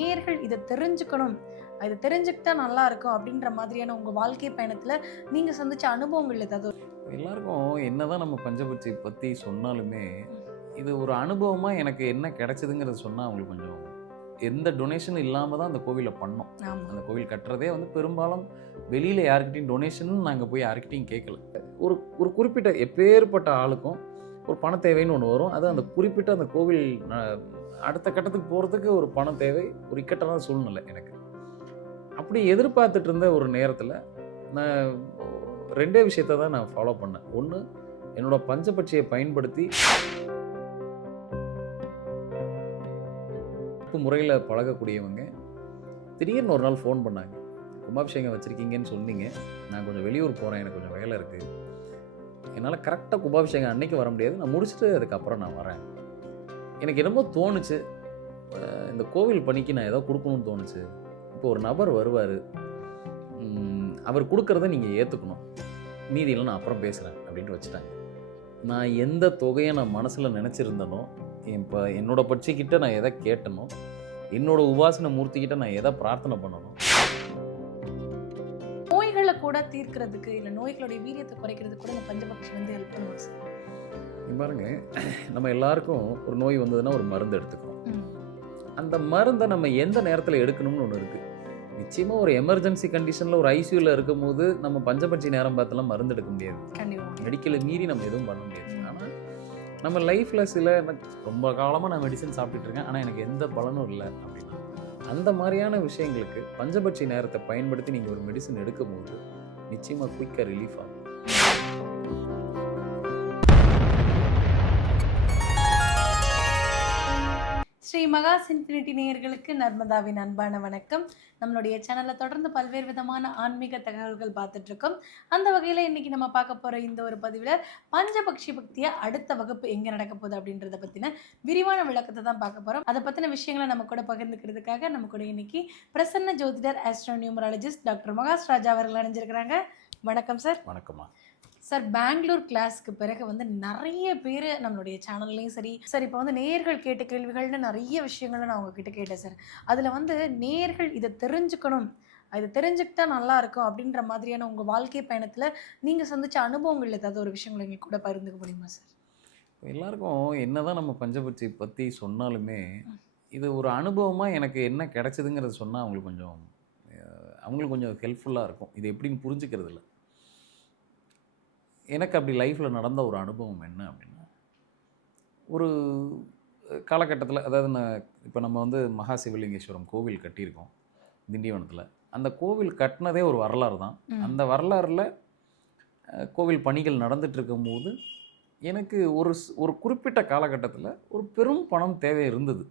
நேயர்கள் இதை தெரிஞ்சுக்கணும், இதை தெரிஞ்சுக்கிட்டா நல்லா இருக்கும் அப்படின்ற மாதிரியான உங்க வாழ்க்கை பயணத்துல நீங்க சந்திச்ச அனுபவங்கள் ஏதாவது? எல்லாருக்கும் என்னதான் நம்ம பஞ்சபட்சி பற்றி சொன்னாலுமே இது ஒரு அனுபவமாக எனக்கு என்ன கிடைச்சதுங்கிறத சொன்னால் அவங்களுக்கு கொஞ்சம் எந்த டொனேஷனும் இல்லாமல் தான் அந்த கோவிலை பண்ணோம். ஆமா. அந்த கோவில் கட்டுறதே வந்து பெரும்பாலும் வெளியில் யாருக்கிட்டையும் டொனேஷன் நாங்கள் போய் யாருக்கிட்டையும் கேட்கல. ஒரு ஒரு குறிப்பிட்ட எப்பேற்பட்ட ஆளுக்கும் ஒரு பண தேவைன்னு ஒன்று வரும். அது அந்த குறிப்பிட்ட அந்த கோவில் அடுத்த கட்டத்துக்கு போகிறதுக்கு ஒரு பணம் தேவை, ஒரு இக்கட்டான சூழ்நிலை எனக்கு. அப்படி எதிர்பார்த்துட்டு இருந்த ஒரு நேரத்தில் நான் ரெண்டே விஷயத்தை தான் நான் ஃபாலோ பண்ணேன். ஒன்று, என்னோட பஞ்சபட்சியை பயன்படுத்தி முறையில் பழகக்கூடியவங்க திடீர்னு ஒரு நாள் ஃபோன் பண்ணாங்க. கும்பாபிஷேகம் வச்சுருக்கீங்கன்னு சொன்னீங்க, நான் கொஞ்சம் வெளியூர் போகிறேன், எனக்கு கொஞ்சம் வேலை இருக்குது, என்னால் கரெக்டாக கும்பாபிஷேகம் அன்னைக்கு வர முடியாது, நான் முடிச்சுட்டு அதுக்கப்புறம் நான் வரேன். எனக்கு என்னமோ தோணுச்சு, இந்த கோவில் பணிக்கு நான் ஏதோ கொடுக்கணும்னு தோணுச்சு. இப்போ ஒரு நபர் வருவார், அவர் கொடுக்குறத நீங்கள் ஏற்றுக்கணும், மீதியெல்லாம் நான் அப்புறம் பேசுகிறேன் அப்படின்ட்டு வச்சுட்டாங்க. நான் எந்த தொகையை நான் மனசில் நினச்சிருந்தனோ, இப்போ என்னோட பட்சிக்கிட்ட நான் எதை கேட்டனோ, என்னோட உபாசன மூர்த்திக்கிட்ட நான் எதை பிரார்த்தனை பண்ணணும், நோய்களை கூட தீர்க்கிறதுக்கு இல்லை நோய்களுடைய வீரியத்தை குறைக்கிறதுக்கு கூட இந்த பஞ்சபக்ஷி வந்து ஹெல்ப் பண்ணுவோம் சார். பாருங்க, நம்ம எல்லாருக்கும் ஒரு நோய் வந்ததுன்னா ஒரு மருந்து எடுத்துக்கிறோம். அந்த மருந்தை நம்ம எந்த நேரத்தில் எடுக்கணும்னு ஒன்று இருக்குது. நிச்சயமாக ஒரு எமர்ஜென்சி கண்டிஷனில் ஒரு ஐசியூவில் இருக்கும் போது நம்ம பஞ்சபட்சி நேரம் பார்த்தெல்லாம் மருந்து எடுக்க முடியாது. மெடிக்கலை மீறி நம்ம எதுவும் பண்ண முடியாது. ஆனால் நம்ம லைஃப்பில் சில ரொம்ப காலமாக நான் மெடிசன் சாப்பிட்டுட்டு இருக்கேன், ஆனால் எனக்கு எந்த பலனும் இல்லை அப்படின்னா, அந்த மாதிரியான விஷயங்களுக்கு பஞ்சபட்சி நேரத்தை பயன்படுத்தி நீங்கள் ஒரு மெடிசன் எடுக்கும் போது நிச்சயமாக குயிக்காக ரிலீஃப் ஆகும். ஸ்ரீ மகாஸ் இன்ஃபினிட்டி நேயர்களுக்கு நர்மதாவின் அன்பான வணக்கம். நம்மளுடைய சேனலில் தொடர்ந்து பல்வேறு விதமான ஆன்மீக தகவல்கள் பார்த்துட்டு இருக்கோம். அந்த வகையில் இன்னைக்கு நம்ம பார்க்க போகிற இந்த ஒரு பதிவில் பஞ்சபக்ஷி பக்தியை அடுத்த வகுப்பு எங்கே நடக்க போகுது அப்படின்றத பற்றின விரிவான விளக்கத்தை தான் பார்க்க போகிறோம். அதை பற்றின விஷயங்களை நம்ம கூட பகிர்ந்துக்கிறதுக்காக நம்ம கூட இன்னைக்கு பிரசன்ன ஜோதிடர் ஆஸ்ட்ரோ நியூமராலஜிஸ்ட் டாக்டர் மகாஸ் ராஜா அவர்கள் அணிஞ்சிருக்கிறாங்க. வணக்கம் சார். வணக்கம்மா. சார், பெங்களூர் கிளாஸ்க்கு பிறகு வந்து நிறைய பேர் நம்மளுடைய சேனல்லையும் சரி சார், இப்போ வந்து நேயர்கள் கேட்ட கேள்விகள்னு நிறைய விஷயங்களை நான் உங்ககிட்ட கேட்டேன் சார். அதில் வந்து நேயர்கள் இதை தெரிஞ்சுக்கணும், இதை தெரிஞ்சுக்கிட்டா நல்லா இருக்கும் அப்படின்ற மாதிரியான உங்கள் வாழ்க்கை பயணத்தில் நீங்கள் சந்திச்ச அனுபவங்கள் ஏதாவது ஒரு விஷயங்களை எங்களுக்கு கூட பகிர்ந்துக்க முடியுமா சார்? எல்லாருக்கும் என்னதான் நம்ம பஞ்சபட்சி பற்றி சொன்னாலுமே இது ஒரு அனுபவமாக எனக்கு என்ன கிடைச்சதுங்கிறத சொன்னால் அவங்களுக்கு கொஞ்சம் ஹெல்ப்ஃபுல்லாக இருக்கும். இது எப்படின்னு புரிஞ்சுக்கிறது இல்லை. எனக்கு அப்படி லைஃப்பில் நடந்த ஒரு அனுபவம் என்ன அப்படின்னா, ஒரு காலகட்டத்தில், அதாவது இப்போ நம்ம வந்து மகா சிவலிங்கேஸ்வரம் கோவில் கட்டியிருக்கோம் திண்டிவனத்தில். அந்த கோவில் கட்டினதே ஒரு வரலாறு தான். அந்த வரலாறில் கோவில் பணிகள் நடந்துட்டு இருக்கும்போது எனக்கு ஒரு குறிப்பிட்ட காலகட்டத்தில் ஒரு பெரும் பணம் தேவை இருந்தது.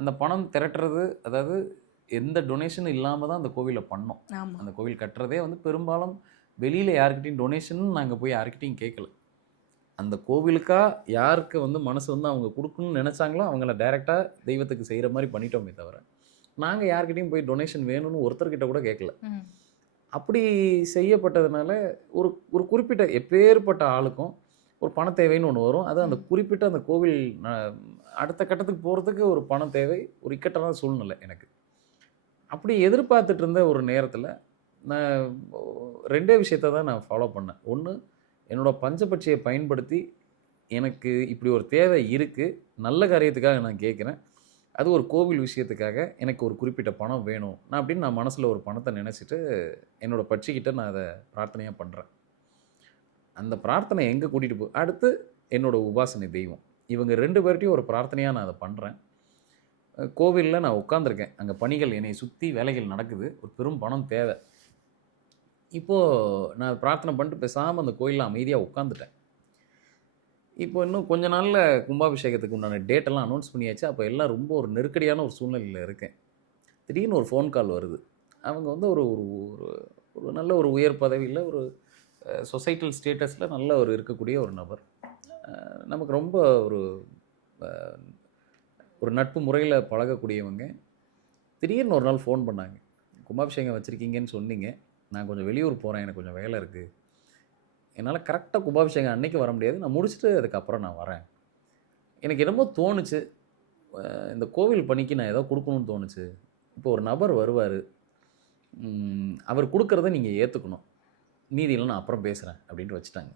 அந்த பணம் திரட்டுறது, அதாவது எந்த டொனேஷனும் இல்லாமல் தான் அந்த கோவிலை பண்ணோம். அந்த கோவில் கட்டுறதே வந்து பெரும்பாலும் வெளியில் யாருக்கிட்டையும் டொனேஷன் நாங்கள் போய் யாருக்கிட்டையும் கேட்கல. அந்த கோவிலுக்காக யாருக்கு வந்து மனசு வந்து அவங்க கொடுக்கணும்னு நினச்சாங்களோ அவங்கள டைரெக்டாக தெய்வத்துக்கு செய்கிற மாதிரி பண்ணிட்டோமே தவிர, நாங்கள் யாருக்கிட்டையும் போய் டொனேஷன் வேணும்னு ஒருத்தர்கிட்ட கூட கேட்கல. அப்படி செய்யப்பட்டதுனால ஒரு குறிப்பிட்ட எப்பேற்பட்ட ஆளுக்கும் ஒரு பண தேவைன்னு ஒன்று வரும். அது அந்த குறிப்பிட்ட அந்த கோவில் அடுத்த கட்டத்துக்கு போகிறதுக்கு ஒரு பணம் தேவை, ஒரு இக்கட்டான சூழ்நிலை எனக்கு. அப்படி எதிர்பார்த்துட்டு இருந்த ஒரு நேரத்தில் நான் ரெண்டே விஷயத்தை தான் நான் ஃபாலோ பண்ணேன். ஒன்று, என்னோடய பஞ்சபட்சியை பயன்படுத்தி எனக்கு இப்படி ஒரு தேவை இருக்குது, நல்ல காரியத்துக்காக நான் கேட்குறேன், அது ஒரு கோவில் விஷயத்துக்காக எனக்கு ஒரு குறிப்பிட்ட பணம் வேணும் நான் மனசில் ஒரு பணத்தை நினச்சிட்டு என்னோடய பட்சிக்கிட்ட நான் அதை பிரார்த்தனையாக பண்ணுறேன். அந்த பிரார்த்தனை எங்கே கூட்டிகிட்டு அடுத்து என்னோடய உபாசனை தெய்வம், இவங்க 2 பேர்ட்டையும் ஒரு பிரார்த்தனையாக நான் அதை பண்ணுறேன். கோவிலில் நான் உட்காந்துருக்கேன், அங்கே பணிகள் என்னை சுற்றி வேலைகள் நடக்குது, ஒரு பெரும் பணம் தேவை. இப்போது நான் பிரார்த்தனை பண்ணிட்டு பேசாமல் அந்த கோயிலில் அமைதியாக உட்காந்துட்டேன். இப்போ இன்னும் கொஞ்ச நாளில் கும்பாபிஷேகத்துக்கு உண்டான டேட்டெல்லாம் அனௌன்ஸ் பண்ணியாச்சு. அப்போ எல்லாம் ரொம்ப ஒரு நெருக்கடியான ஒரு சூழ்நிலையில் இருக்கேன். திடீர்னு ஒரு ஃபோன் கால் வருது. அவங்க வந்து ஒரு ஒரு நல்ல ஒரு உயர் பதவியில், ஒரு சொசைட்டல் ஸ்டேட்டஸில் நல்ல ஒரு இருக்கக்கூடிய ஒரு நபர். நமக்கு ரொம்ப ஒரு நட்பு முறையில் பழகக்கூடியவங்க. திடீர்னு ஒரு நாள் ஃபோன் பண்ணாங்க. கும்பாபிஷேகம் வச்சுருக்கீங்கன்னு சொன்னீங்க, நான் கொஞ்சம் வெளியூர் போகிறேன், எனக்கு கொஞ்சம் வேலை இருக்குது, என்னால் கரெக்டாக கும்பாபிஷேகம் அன்னைக்கு வர முடியாது, நான் முடிச்சுட்டு அதுக்கப்புறம் நான் வரேன். எனக்கு என்னமோ தோணுச்சு, இந்த கோவில் பணிக்கு நான் ஏதோ கொடுக்கணும்னு தோணுச்சு. இப்போ ஒரு நபர் வருவார், அவர் கொடுக்குறத நீங்கள் ஏற்றுக்கணும், மீதியெல்லாம் நான் அப்புறம் பேசுகிறேன் அப்படின்ட்டு வச்சுட்டாங்க.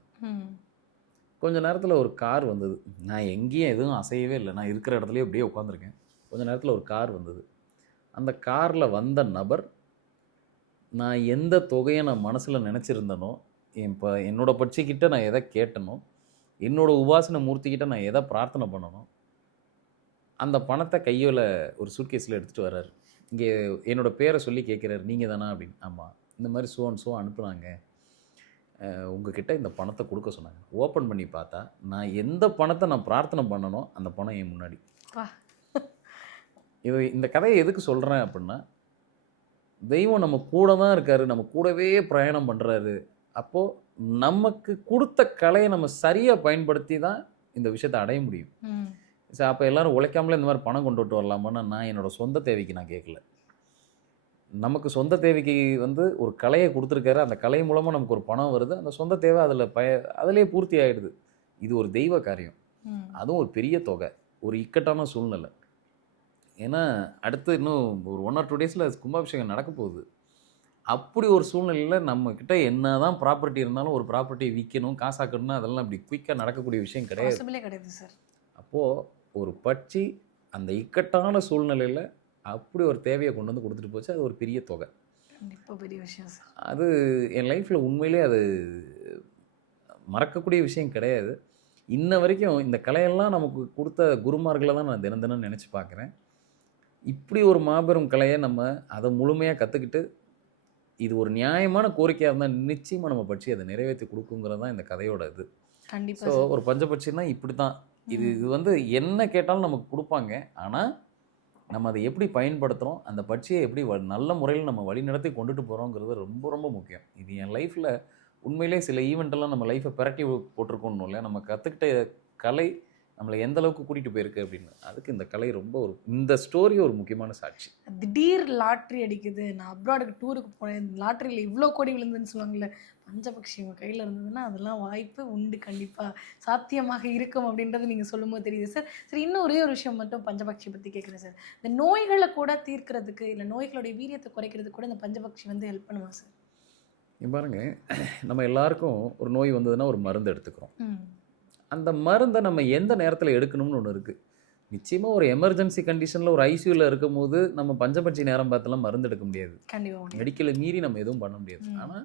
கொஞ்ச நேரத்தில் ஒரு கார் வந்தது. நான் எங்கேயும் எதுவும் அசையவே இல்லை, நான் இருக்கிற இடத்துலையே அப்படியே உட்காந்துருக்கேன். கொஞ்ச நேரத்தில் ஒரு கார் வந்தது. அந்த காரில் வந்த நபர், நான் எந்த தொகையை நான் மனசில் நினச்சிருந்தனோ, இப்போ என்னோட பட்சிக்கிட்ட நான் எதை கேட்டனோ, என்னோட உபாசன மூர்த்திக்கிட்ட நான் எதை பிரார்த்தனை பண்ணனோ, அந்த பணத்தை கையில் ஒரு சூட்கேஸில் எடுத்துகிட்டு வர்றாரு. இங்கே என்னோட பேரை சொல்லி கேட்குறாரு, நீங்கள் தானா அப்படின்னு. ஆமாம், இந்த மாதிரி ஸோ அனுப்புனாங்க, உங்ககிட்ட இந்த பணத்தை கொடுக்க சொன்னாங்க. ஓப்பன் பண்ணி பார்த்தா நான் எந்த பணத்தை நான் பிரார்த்தனை பண்ணனோ அந்த பணம் என் முன்னாடி. இந்த கதையை எதுக்கு சொல்கிறேன் அப்படின்னா, தெய்வம் நம்ம கூட தான் இருக்கார், நம்ம கூடவே பிரயாணம் பண்ணுறாரு. அப்போது நமக்கு கொடுத்த கலையை நம்ம சரியாக பயன்படுத்தி தான் இந்த விஷயத்தை அடைய முடியும். சரி, அப்போ எல்லோரும் உழைக்காமலே இந்த மாதிரி பணம் கொண்டு வரலாமான்னா, நான் என்னோடய சொந்த தேவைக்கு நான் கேட்கல. நமக்கு சொந்த தேவைக்கு ஒரு கலையை கொடுத்துருக்காரு, அந்த கலை மூலமாக நமக்கு ஒரு பணம் வருது, அந்த சொந்த தேவை அதிலே பூர்த்தி ஆகிடுது. இது ஒரு தெய்வ காரியம், அதுவும் ஒரு பெரிய தொகை, ஒரு இக்கட்டான சூழ்நிலை. ஏன்னா அடுத்து இன்னும் ஒரு 1 or 2 டேஸில் கும்பாபிஷேகம் நடக்க போகுது. அப்படி ஒரு சூழ்நிலையில் நம்மக்கிட்ட என்ன தான் ப்ராப்பர்ட்டி இருந்தாலும் ஒரு ப்ராப்பர்ட்டியை விற்கணும், காசாக்கணும்னா அதெல்லாம் அப்படி குயிக்காக நடக்கக்கூடிய விஷயம் கிடையாது சார். அப்போது ஒரு பட்சி அந்த இக்கட்டான சூழ்நிலையில் அப்படி ஒரு தேவையை கொண்டு வந்து கொடுத்துட்டு போச்சு. அது ஒரு பெரிய தொகை, கண்டிப்பாக பெரிய விஷயம் சார். அது என் லைஃப்பில் உண்மையிலே அது மறக்கக்கூடிய விஷயம் கிடையாது. இன்ன வரைக்கும் இந்த கலையெல்லாம் நமக்கு கொடுத்த குருமார்களை தான் நான் தினம் தினம் நினச்சி பார்க்குறேன். இப்படி ஒரு மாபெரும் கலையை நம்ம அதை முழுமையாக கற்றுக்கிட்டு, இது ஒரு நியாயமான கோரிக்கையாக இருந்தால் நிச்சயமாக நம்ம பட்சி அதை நிறைவேற்றி கொடுக்குங்கிறது தான் இந்த கதையோட இது. கண்டிப்பாக. ஸோ ஒரு பஞ்சபட்சின்னா இப்படி தான். இது என்ன கேட்டாலும் நமக்கு கொடுப்பாங்க. ஆனால் நம்ம அதை எப்படி பயன்படுத்துகிறோம், அந்த பட்சியை எப்படி நல்ல முறையில் நம்ம வழிநடத்தி கொண்டுட்டு போகிறோங்கிறது ரொம்ப ரொம்ப முக்கியம். இது என் லைஃப்பில் உண்மையிலே சில ஈவெண்ட்டெல்லாம் நம்ம லைஃப்பை பிரட்டி போட்டிருக்கோன்னு இல்லை, நம்ம கற்றுக்கிட்ட கலை நம்மளை எந்த அளவுக்கு கூட்டிகிட்டு போயிருக்கு அப்படின்னு. அதுக்கு இந்த கலை ரொம்ப இந்த ஸ்டோரி ஒரு முக்கியமான சாட்சி. திடீர் லாட்ரி அடிக்குது, நான் அப்ராடுக்கு டூருக்கு போனேன், லாட்ரியில் இவ்வளோ கோடி விழுந்துன்னு சொல்லுவாங்கள்ல, பஞ்சபக்ஷி உங்கள் கையில் இருந்ததுன்னா அதெல்லாம் வாய்ப்பு உண்டு, கண்டிப்பாக சாத்தியமாக இருக்கும் அப்படின்றது நீங்கள் சொல்லும்போது தெரியுது சார். சரி, இன்னும் ஒரே ஒரு விஷயம் மட்டும் பஞ்சபக்ஷி பற்றி கேட்குறேன் சார். இந்த நோய்களை கூட தீர்க்கிறதுக்கு இல்லை நோய்களுடைய வீரியத்தை குறைக்கிறதுக்கு கூட இந்த பஞ்சபக்ஷி ஹெல்ப் பண்ணுமா சார்? பாருங்க, நம்ம எல்லாருக்கும் ஒரு நோய் வந்ததுன்னா ஒரு மருந்து எடுத்துக்கிறோம். அந்த மருந்தை நம்ம எந்த நேரத்தில் எடுக்கணும்னு ஒன்று இருக்குது. நிச்சயமாக ஒரு எமர்ஜென்சி கண்டிஷனில் ஒரு ஐசியூவில் இருக்கும் போது நம்ம பஞ்சபட்சி நேரம் பார்த்தெல்லாம் மருந்து எடுக்க முடியாது. கண்டிப்பாக மெடிக்கலை மீறி நம்ம எதுவும் பண்ண முடியாது. ஆனால்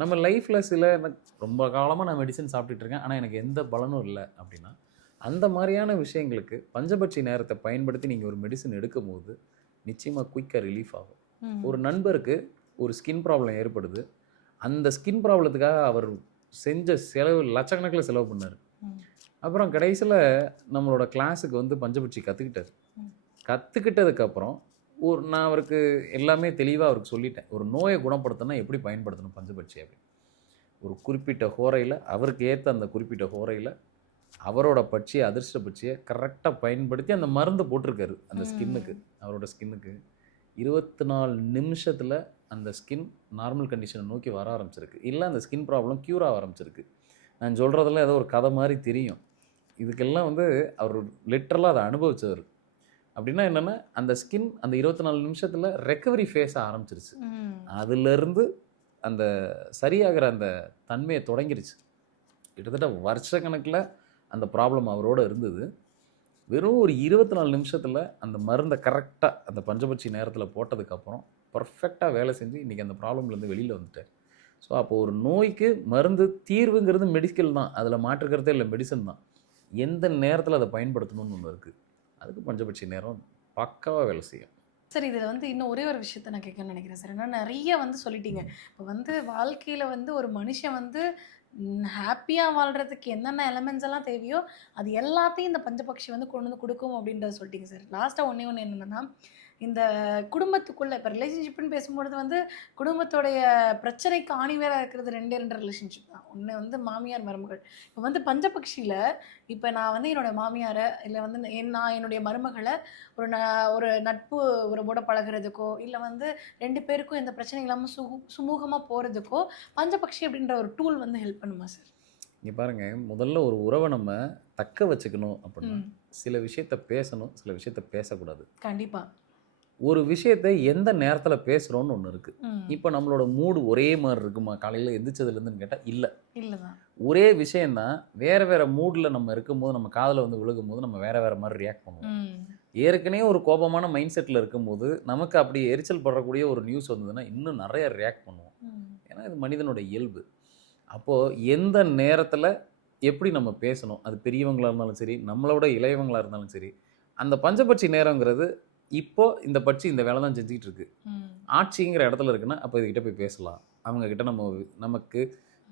நம்ம லைஃப்பில் ரொம்ப காலமாக நான் மெடிசன் சாப்பிட்டுட்டு ஆனால் எனக்கு எந்த பலனும் இல்லை அப்படின்னா, அந்த மாதிரியான விஷயங்களுக்கு பஞ்சபட்சி நேரத்தை பயன்படுத்தி நீங்கள் ஒரு மெடிசன் எடுக்கும் போது நிச்சயமாக குயிக்காக ரிலீஃப் ஆகும். ஒரு நண்பருக்கு ஒரு ஸ்கின் ப்ராப்ளம் ஏற்படுது. அந்த ஸ்கின் ப்ராப்ளத்துக்காக அவர் செஞ்ச செலவு லட்சக்கணக்கில் செலவு பண்ணார். அப்புறம் கடைசியில் நம்மளோட கிளாஸுக்கு பஞ்சபட்சி கற்றுக்கிட்டதுக்கப்புறம் நான் அவருக்கு எல்லாமே தெளிவாக அவருக்கு சொல்லிட்டேன். ஒரு நோயை குணப்படுத்தணும்னா எப்படி பயன்படுத்தணும் பஞ்சபட்சி அப்படின்னு. ஒரு குறிப்பிட்ட ஹோரையில், அவருக்கு ஏற்ற அந்த குறிப்பிட்ட ஹோரையில் அவரோட பட்சியை, அதிர்ஷ்ட பட்சியை கரெக்டாக பயன்படுத்தி அந்த மருந்து போட்டிருக்காரு அந்த ஸ்கின்னுக்கு. அவரோட ஸ்கின்னுக்கு 24 நிமிஷத்தில் அந்த ஸ்கின் நார்மல் கண்டிஷனை நோக்கி வர ஆரம்பிச்சிருக்கு. இல்லை அந்த ஸ்கின் ப்ராப்ளம் க்யூர் ஆக ஆரம்பிச்சிருக்கு. நான் சொல்கிறதுல ஏதோ ஒரு கதை மாதிரி தெரியும். இதுக்கெல்லாம் அவர் லிட்ரலாக அதை அனுபவிச்சவர். அப்படின்னா என்னென்னா, அந்த ஸ்கின் அந்த 24 நிமிஷத்தில் ரெக்கவரி ஃபேஸை ஆரம்பிச்சிருச்சு. அதுலேருந்து அந்த சரியாகிற அந்த தன்மையை தொடங்கிருச்சு. கிட்டத்தட்ட வருஷக்கணக்கில் அந்த ப்ராப்ளம் அவரோட இருந்தது. வெறும் ஒரு 24 நிமிஷத்தில் அந்த மருந்தை கரெக்டாக அந்த பஞ்சபட்சி நேரத்தில் போட்டதுக்கப்புறம் பர்ஃபெக்டாக வேலை செஞ்சு இன்றைக்கி அந்த ப்ராப்ளம்லேருந்து வெளியில் வந்துட்டார். ஸோ அப்போது ஒரு நோய்க்கு மருந்து தீர்வுங்கிறது மெடிக்கல் தான், அதில் மாற்றுக்கிறதே இல்லை, மெடிசன் தான். எந்த நேரத்தில் அதை பயன்படுத்தணும்னு ஒன்று இருக்குது. அதுக்கு பஞ்சபட்சி நேரம் பக்காவாக வேலை செய்யும். சார், இதில் இன்னும் ஒரே ஒரு விஷயத்த நான் கேட்கணும்னு நினைக்கிறேன் சார். ஏன்னா நிறைய சொல்லிட்டீங்க. இப்போ வாழ்க்கையில் ஒரு மனுஷன் ஹாப்பியாக வாழ்கிறதுக்கு என்னென்ன எலமெண்ட்ஸ் எல்லாம் தேவையோ அது எல்லாத்தையும் இந்த பஞ்சபக்ஷி கொண்டு கொடுக்கும் அப்படின்றத சொல்லிட்டீங்க சார். லாஸ்ட்டாக ஒன்று என்னென்னா, இந்த குடும்பத்துக்குள்ளே இப்போ ரிலேஷன்ஷிப்னு பேசும்பொழுது குடும்பத்தோடைய பிரச்சனைக்கு ஆணிவேராக இருக்கிறது 2 ரிலேஷன்ஷிப் தான். ஒன்று மாமியார் மருமகள். இப்போ பஞ்சபக்ஷியில் இப்போ நான் என்னோட மாமியாரை இல்லை நான் என்னுடைய மருமகளை ஒரு நட்பு உறவோட பழகிறதுக்கோ இல்லை 2 பேருக்கும் எந்த பிரச்சனை இல்லாமல் சுமூகமாக போகிறதுக்கோ பஞ்சபக்ஷி அப்படின்ற ஒரு டூல் ஹெல்ப் பண்ணுமா சார்? இங்கே பாருங்க, முதல்ல ஒரு உறவை நம்ம தக்க வச்சுக்கணும் அப்படின்னா ம். சில விஷயத்த பேசணும், சில விஷயத்த பேசக்கூடாது. கண்டிப்பா. ஒரு விஷயத்த எந்த நேரத்தில் பேசுகிறோன்னு ஒன்று இருக்குது. ம். இப்போ நம்மளோட மூடு ஒரே மாதிரி இருக்குமா காலையில் எந்திரிச்சதுலேருந்துன்னு கேட்டால் இல்லை. இல்லதான். ஒரே விஷயந்தான் வேறு வேறு மூடில் நம்ம இருக்கும்போது நம்ம காதில் வந்து விழுகும்போது நம்ம வேறு வேறு மாதிரி ரியாக்ட் பண்ணுவோம். ம். ஏற்கனவே ஒரு கோபமான மைண்ட் செட்டில் இருக்கும்போது நமக்கு அப்படி எரிச்சல் படக்கூடிய ஒரு நியூஸ் வந்ததுன்னா இன்னும் நிறைய ரியாக்ட் பண்ணுவோம். ம். ஏன்னா இது மனிதனோட இயல்பு. அப்போது எந்த நேரத்தில் எப்படி நம்ம பேசணும், அது பெரியவங்களாக இருந்தாலும் சரி, நம்மளோட இளையவங்களாக இருந்தாலும் சரி, அந்த பஞ்சபட்சி நேரங்கிறது இப்போ இந்த பட்சி இந்த வேலை தான் செஞ்சுக்கிட்டு இருக்கு. ம். ஆட்சிங்கிற இடத்துல இருக்குன்னா அப்போ இதுகிட்ட போய் பேசலாம். அவங்கக்கிட்ட நமக்கு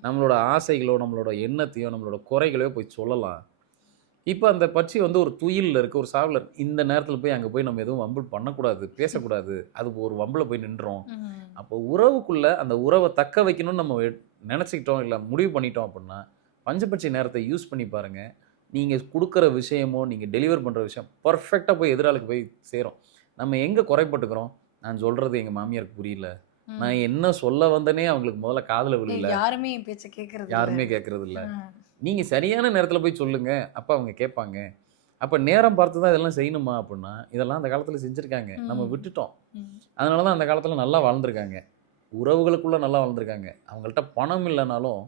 நம்மளோட ஆசைகளோ, நம்மளோட எண்ணத்தையோ, நம்மளோட குறைகளையோ போய் சொல்லலாம். இப்போ அந்த பட்சி வந்து ஒரு துயிலில் இருக்குது, ஒரு சாவில் இருக்குது. இந்த நேரத்தில் போய் அங்கே போய் நம்ம எதுவும் வம்பில் பண்ணக்கூடாது, பேசக்கூடாது. அது ஒரு வம்பில் போய் நின்றோம். ம். அப்போ உறவுக்குள்ளே அந்த உறவை தக்க வைக்கணும்னு நம்ம நினச்சிக்கிட்டோம், இல்லை முடிவு பண்ணிட்டோம் அப்படின்னா பஞ்சபட்சி நேரத்தை யூஸ் பண்ணி பாருங்கள். நீங்கள் கொடுக்குற விஷயமோ, நீங்கள் டெலிவர் பண்ணுற விஷயம் பர்ஃபெக்டாக போய் எதிராளுக்கு போய் சேரும். நம்ம எங்கே குறைப்பட்டுக்கிறோம்? நான் சொல்கிறது எங்கள் மாமியாருக்கு புரியல, நான் என்ன சொல்ல வந்தனே அவங்களுக்கு முதல்ல காதில் விழல, யாருமே என் பேச்சை கேட்கறது யாருமே கேட்கறது இல்லை. நீங்கள் சரியான நேரத்தில் போய் சொல்லுங்கள், அப்போ அவங்க கேட்பாங்க. அப்போ நேரம் பார்த்து தான் இதெல்லாம் செய்யணுமா அப்படின்னா இதெல்லாம் அந்த காலத்தில் செஞ்சுருக்காங்க, நம்ம விட்டுட்டோம். அதனால தான் அந்த காலத்தில் நல்லா வாழ்ந்துருக்காங்க, உறவுகளுக்குள்ளே நல்லா வாழ்ந்துருக்காங்க. அவங்கள்ட்ட பணம் இல்லைனாலும்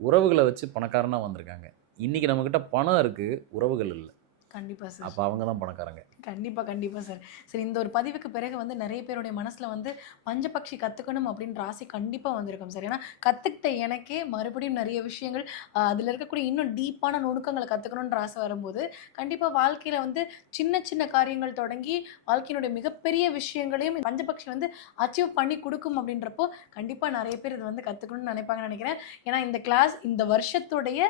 உறவுகளை வச்சு பணக்காரனாக வந்திருக்காங்க. இன்றைக்கி நம்மக்கிட்ட பணம் இருக்குது, உறவுகள் இல்லை. கண்டிப்பா சார். அப்போ அவங்க தான் பணக்காரங்க. கண்டிப்பா, கண்டிப்பா சார். சரி, இந்த ஒரு பதிவுக்கு பிறகு வந்து நிறைய பேருடைய மனசுல வந்து பஞ்சபக்ஷி கத்துக்கணும் அப்படின்ற ஆசை கண்டிப்பா வந்திருக்கும் சார். ஏன்னா கத்துக்கிட்ட எனக்கே மறுபடியும் நிறைய விஷயங்கள் அதுல இருக்கக்கூடிய இன்னும் டீப்பான நுணுக்கங்களை கத்துக்கணுன்ற ஆசை வரும்போது கண்டிப்பா வாழ்க்கையில வந்து சின்ன சின்ன காரியங்கள் தொடங்கி வாழ்க்கையினுடைய மிகப்பெரிய விஷயங்களையும் பஞ்சபக்ஷி வந்து அச்சீவ் பண்ணி கொடுக்கும் அப்படின்றப்போ கண்டிப்பா நிறைய பேர் இது வந்து கத்துக்கணும்னு நினைப்பாங்கன்னு நினைக்கிறேன். ஏன்னா இந்த கிளாஸ் இந்த வருஷத்துடைய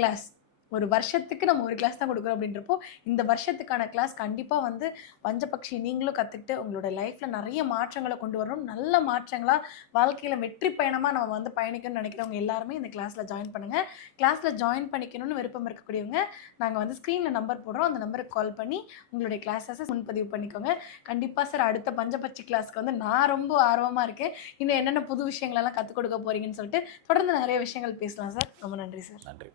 கிளாஸ், ஒரு வருஷத்துக்கு நம்ம ஒரு கிளாஸ் தான் கொடுக்குறோம் அப்படின்றப்போ இந்த வருஷத்துக்கான கிளாஸ் கண்டிப்பாக வந்து பஞ்சபக்ஷி நீங்களும் கற்றுக்கிட்டு உங்களோட லைஃப்பில் நிறைய மாற்றங்களை கொண்டு வரணும். நல்ல மாற்றங்களாக வாழ்க்கையில் வெற்றி பயணமாக நம்ம வந்து பயணிக்கணும்னு நினைக்கிறவங்க எல்லாருமே இந்த கிளாஸில் ஜாயின் பண்ணுங்கள். கிளாஸில் ஜாயின் பண்ணிக்கணும்னு விருப்பம் இருக்கக்கூடியவங்க நாங்கள் வந்து ஸ்க்ரீனில் நம்பர் போடுறோம், அந்த நம்பருக்கு கால் பண்ணி உங்களுடைய கிளாஸஸை முன்பதிவு பண்ணிக்கோங்க. கண்டிப்பாக சார் அடுத்த பஞ்சபட்சி கிளாஸ்க்கு வந்து நான் ரொம்ப ஆர்வமாக இருக்கேன். இன்னும் என்னென்ன புது விஷயங்களெல்லாம் கற்றுக் கொடுக்க போகிறீங்கன்னு சொல்லிட்டு தொடர்ந்து நிறைய விஷயங்கள் பேசலாம் சார். ரொம்ப நன்றி சார். நன்றி.